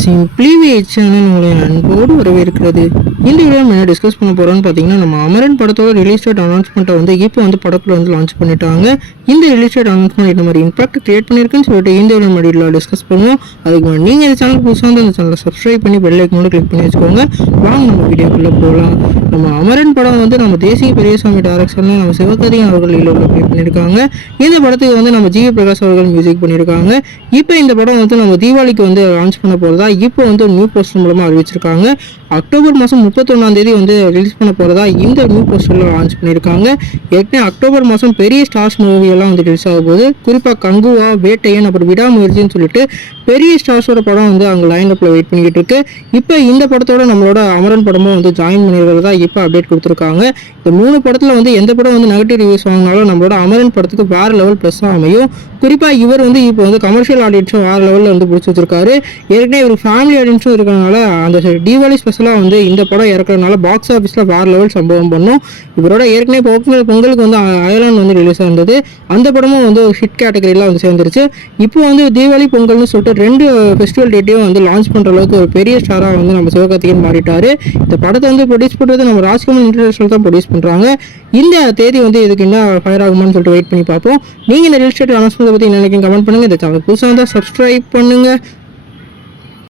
Simply வே channel உங்களை அன்போடு வரவேற்கிறது. இந்த வீடியோ என்ன டிஸ்கஸ் பண்ண போகிறோன்னு பார்த்தீங்கன்னா, நம்ம அமரன் படத்தோட ரிலீஸ் டேட் அனௌன்ஸ்மெண்ட்டை வந்து இப்போ வந்து படத்தில் வந்து லான்ச் பண்ணிட்டாங்க. இந்த ரிலீஸ் டேட் அனௌன்ஸ்மெண்ட் இந்த மாதிரி இம்பாக்ட் கிரியேட் பண்ணியிருக்குன்னு சொல்லிட்டு இந்த வீடியோ மடியில் டிஸ்கஸ் பண்ணுவோம். அதுக்கு முன்னாடி நீங்கள் இந்த சேனல் புதுசாக வந்து இந்த சேனலை சப்ஸ்கிரைப் பண்ணி பெல் ஐக்கனோட கிளிக் பண்ணி வச்சுக்கோங்க. வாங்க நம்ம வீடியோக்குள்ளே போகலாம். நம்ம அமரன் படம் வந்து நம்ம தேசிய பெரியசாமி டைரக்ஷனில் நம்ம சிவகார்த்திகேயன் அவர்கள் இதில் ப்ளே பண்ணியிருக்காங்க. இந்த படத்துக்கு வந்து நம்ம ஜி பிரகாஷ் அவர்கள் மியூசிக் பண்ணியிருக்காங்க. இப்போ இந்த படம் வந்து நம்ம தீபாவளிக்கு வந்து லான்ச் பண்ண போகிறதா இப்போ வந்து நியூ போஸ்டர் மூலமாக அறிவிச்சிருக்காங்க. அக்டோபர் மாதம் 31 வந்து ரிலீஸ் பண்ண போகிறதா இந்த நியூ போஸ்டரில் லான்ச் பண்ணியிருக்காங்க. ஏற்கனவே அக்டோபர் மாதம் பெரிய ஸ்டார்ஸ் மூவியெல்லாம் வந்து ரிலீஸ் ஆக போகுது. குறிப்பாக கங்குவா, வேட்டையன், அப்புறம் விடாமுயற்சின்னு சொல்லிட்டு பெரிய ஸ்டார்ஸோட படம் வந்து அங்கே லைன் அப்பில் வெயிட் பண்ணிக்கிட்டு இருக்கு. இப்போ இந்த படத்தோட நம்மளோட அமரன் படமும் வந்து ஜாயின் பண்ணிடுறதா இப்போ அப்டேட் கொடுத்துருக்காங்க. இந்த 3 படத்தில் வந்து எந்த படம் வந்து நெகட்டிவ் ரிவ்யூஸ் வாங்கினாலும் நம்மளோட அமரன் படத்துக்கு வேறு லெவல் ப்ளஸ்ஸாக அமையும். குறிப்பாக இவர் வந்து இப்போ வந்து கமர்ஷியல் ஆடியன்ஸும் வேறு லெவலில் வந்து பிடிச்சி வச்சிருக்காரு. ஏற்கனவே ஒரு ஃபேமிலி ஆடியன்ஸும் இருக்கிறனால அந்த தீபாவளி ஸ்பெஷலாக வந்து இந்த படம் இறக்குறதுனால பாக்ஸ் ஆஃபீஸில் வேறு லெவல் சம்பவம் பண்ணும். இவரோட ஏற்கனவே பொங்கலுக்கு வந்து அயர்லாந்து வந்து ரிலீஸ் ஆயிருந்தது. அந்த படமும் வந்து ஹிட் கேட்டகரியில் வந்து சேர்ந்துருச்சு. இப்போ வந்து தீபாவளி பொங்கல்னு சொல்லிட்டு 2 ஃபெஸ்டிவல் டேட்டையும் வந்து லான்ச் பண்ணுற அளவுக்கு ஒரு பெரிய ஸ்டாராக வந்து நம்ம சிவகார்த்திகேயன் மாறிட்டார். இந்த படத்தை வந்து ப்ரொடியூஸ் பண்ணுறது நம்ம ராஜ்கமல் இன்டர்நேஷனல் தான் ப்ரொடியூஸ் பண்ணுறாங்க. இந்த தேதி வந்து இதுக்கு என்ன ஃபயர் ஆகுமான்னு சொல்லிட்டு வெயிட் பண்ணி பார்ப்போம். நீங்கள் இந்த ரிலீஸ் டேட் அனௌன்ஸ்மெண்ட் பற்றி என்ன நினைக்கிறீங்க கமெண்ட் பண்ணுங்கள். இந்த சேனல் புதுசாக இருந்தால் சப்ஸ்கிரைப் பண்ணுங்கள்.